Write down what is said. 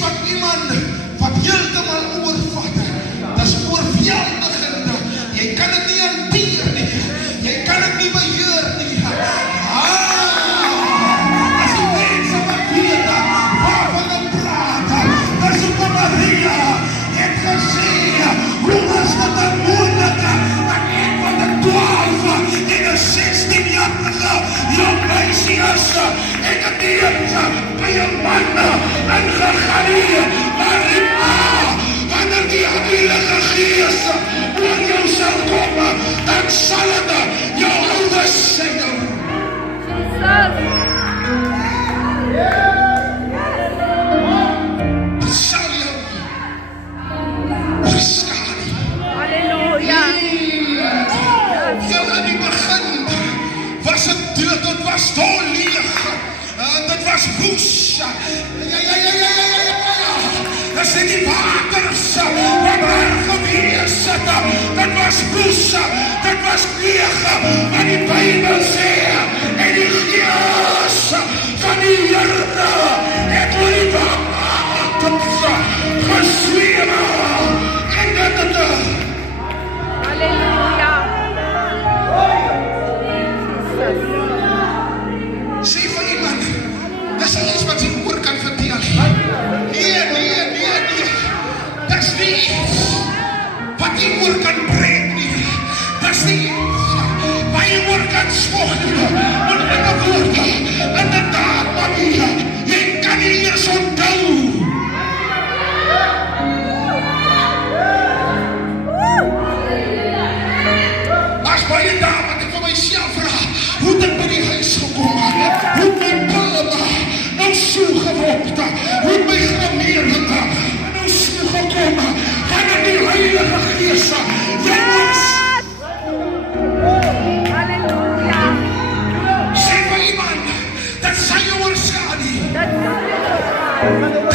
wat iemand wat heeltemal oorvat. Dis oorweldigend. Jy kan dit nie hanteer nie. Jy kan dit nie beheer nie. As die mense wat weet waarvan ek praat, dis hoekom Maria het gesê, hoe was dit dan moeilik dat een van de 12 en een 16-jarige jong meisje is en het eerste by een man in Galilea, maar wanneer die Heilige Gees oor jou sal kom, dan sal het jou ouders zijn. Dit sal jou verskade. Halleluja. Heel in die begin was het dood, het was dol leeg, dit was woes. Dis nie die waters wat daar gewees het, dit was woes, dit was leeg, maar die Bybel sê, en die Gees van die Here het oor die waters gesweem, en dit het Halleluja. sê vir iemand, dis nie iets wat jy oor kan verdeel. Nee. Dis nie iets wat jy oor kan breek nie. Dis nie iets wat jy oor kan smog nie. Want met die woorde, inderdaad, Maria, jy kan nie eers onthou. As baie daar wat ek vir myself vraag, hoe het ek by die huis gekom? Hoe het my palme nou so geword? Hoe het my gramering nou so gekom? Wanneer die Heilige Gees jy ons Halleluja. sê vir iemand, dat sy jou oorskade. Dat sal jy